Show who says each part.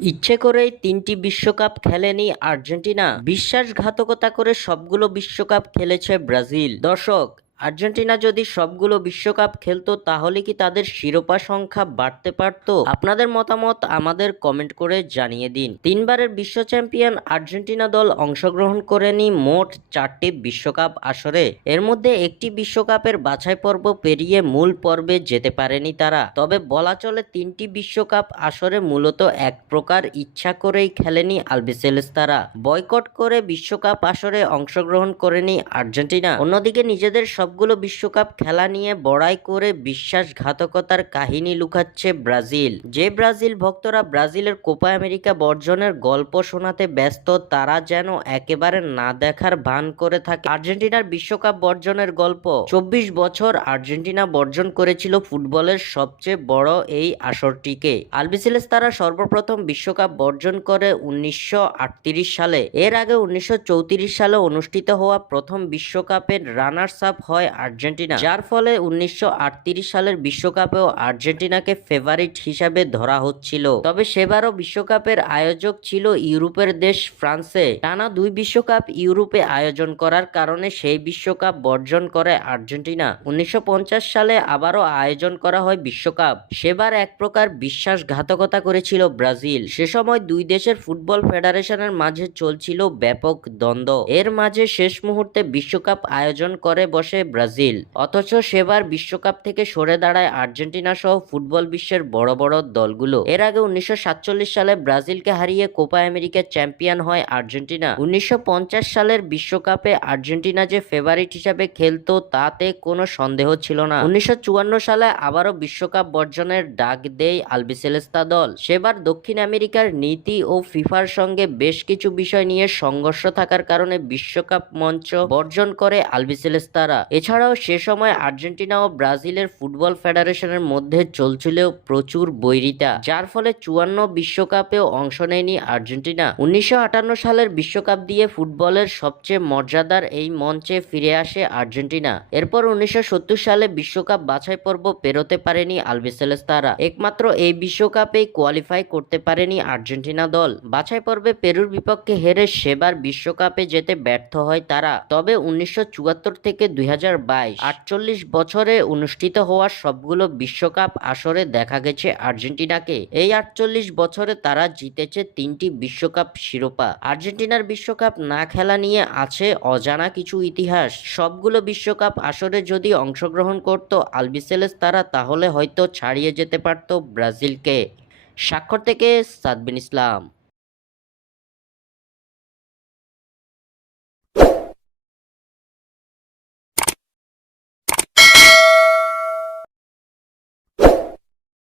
Speaker 1: ইচ্ছে করেই তিনটি বিশ্বকাপ খেলেনি আর্জেন্টিনা। বিশ্বাসঘাতকতা করে সবগুলো বিশ্বকাপ খেলেছে ব্রাজিল। দর্শক আর্জেন্টিনা যদি সবগুলো বিশ্বকাপ খেলতো, তাহলে কি তাদের শিরোপা সংখ্যা বাড়তে পারতো? আপনাদের মতামত আমাদের কমেন্ট করে জানিয়ে দিন। তিনবারের বিশ্ব চ্যাম্পিয়ন আর্জেন্টিনা দল অংশগ্রহণ করেনি মোট চারটি বিশ্বকাপ আসরে। এর মধ্যে একটি বিশ্বকাপের বাছাই পর্ব পেরিয়ে মূল পর্বে যেতে পারেনি তারা। তবে বলা চলে তিনটি বিশ্বকাপ আসরে মূলত এক প্রকার ইচ্ছা করেই খেলেনি আলবিসেলেস তারা। বয়কট করে বিশ্বকাপ আসরে অংশগ্রহণ করেনি আর্জেন্টিনা। অন্যদিকে নিজেদের সবগুলো বিশ্বকাপ খেলা নিয়ে বড়াই করে বিশ্বাসঘাতকতার কাহিনী লুকাচ্ছে ব্রাজিল। যে ব্রাজিল ভক্তরা ব্রাজিলের কোপা আমেরিকা বর্জনের গল্প শোনাতে ব্যস্ত, তারা যেন একেবারে না দেখার ভান করে থাকে আর্জেন্টিনার বিশ্বকাপ বর্জনের গল্প। চব্বিশ বছর আর্জেন্টিনা বর্জন করেছিল ফুটবলের সবচেয়ে বড় এই আসরটিকে। আলবিসেলেস তারা সর্বপ্রথম বিশ্বকাপ বর্জন করে উনিশশো আটত্রিশ সালে। এর আগে উনিশশো চৌত্রিশ সালে অনুষ্ঠিত হওয়া প্রথম বিশ্বকাপের রানার্স আপ হয় আর্জেন্টিনা, যার ফলে উনিশশো আটত্রিশ সালের বিশ্বকাপেও আর্জেন্টিনাকে ফেভারিট হিসাবে ধরা হচ্ছিল। তবে সেবারও বিশ্বকাপের আয়োজক ছিল ইউরোপের দেশ ফ্রান্সে। টানা দুই বিশ্বকাপ ইউরোপে আয়োজন করার কারণে সেই বিশ্বকাপ বর্জন করে আর্জেন্টিনা। উনিশশো পঞ্চাশ সালে আবারও আয়োজন করা হয় বিশ্বকাপ। সেবার এক প্রকার বিশ্বাসঘাতকতা করেছিল ব্রাজিল। সে সময় দুই দেশের ফুটবল ফেডারেশনের মাঝে চলছিল ব্যাপক দ্বন্দ্ব। এর মাঝে শেষ মুহূর্তে বিশ্বকাপ আয়োজন করে বসে ব্রাজিল। অথচ সেবার বিশ্বকাপ থেকে সরে দাঁড়ায় আর্জেন্টিনা সহ ফুটবল বিশ্বের বড় বড় দলগুলো। এর আগে উনিশশো সাতচল্লিশ সালে ব্রাজিলকে হারিয়ে কোপা আমেরিকা চ্যাম্পিয়ন হয় আর্জেন্টিনা। উনিশশো পঞ্চাশ সালের বিশ্বকাপে আর্জেন্টিনা যে ফেভারিট হিসাবে খেলতো, তাতে কোনো সন্দেহ ছিল না। উনিশশো চুয়ান্ন সালে আবারও বিশ্বকাপ বর্জনের ডাক দেয় আলবিসেলেস্তা দল। সেবার দক্ষিণ আমেরিকার নীতি ও ফিফার সঙ্গে বেশ কিছু বিষয় নিয়ে সংঘর্ষ থাকার কারণে বিশ্বকাপ মঞ্চ বর্জন করে আলবিসেলেস্তারা। এছাড়াও সে সময় আর্জেন্টিনা ও ব্রাজিলের ফুটবল ফেডারেশনের মধ্যে চলছিল প্রচুর বৈরিতা, যার ফলে চুয়ান্ন বিশ্বকাপেও অংশ নেয়নি আর্জেন্টিনা। উনিশশো আটান্ন সালের বিশ্বকাপ দিয়ে ফুটবলের সবচেয়ে মর্যাদার এই মঞ্চে ফিরে আসে আর্জেন্টিনা। এরপর উনিশশো সত্তর সালে বিশ্বকাপ বাছাই পর্ব পেরোতে পারেনি আলবিসেলেস তারা একমাত্র এই বিশ্বকাপেই কোয়ালিফাই করতে পারেনি আর্জেন্টিনা দল। বাছাই পর্বে পেরুর বিপক্ষে হেরে সেবার বিশ্বকাপে যেতে ব্যর্থ হয় তারা। তবে উনিশশো চুয়াত্তর থেকে দুই হাজার আটচল্লিশ বছরে অনুষ্ঠিত হওয়া সবগুলো বিশ্বকাপ আসরে দেখা গেছে আর্জেন্টিনাকে। এই আটচল্লিশ বছরে তারা জিতেছে তিনটি বিশ্বকাপ শিরোপা। আর্জেন্টিনার বিশ্বকাপ না খেলা নিয়ে আছে অজানা কিছু ইতিহাস। সবগুলো বিশ্বকাপ আসরে যদি অংশগ্রহণ করত আলবিসেলেস তারা, তাহলে হয়তো ছাড়িয়ে যেতে পারত ব্রাজিলকে। স্বাক্ষর থেকে সাদবিন ইসলাম।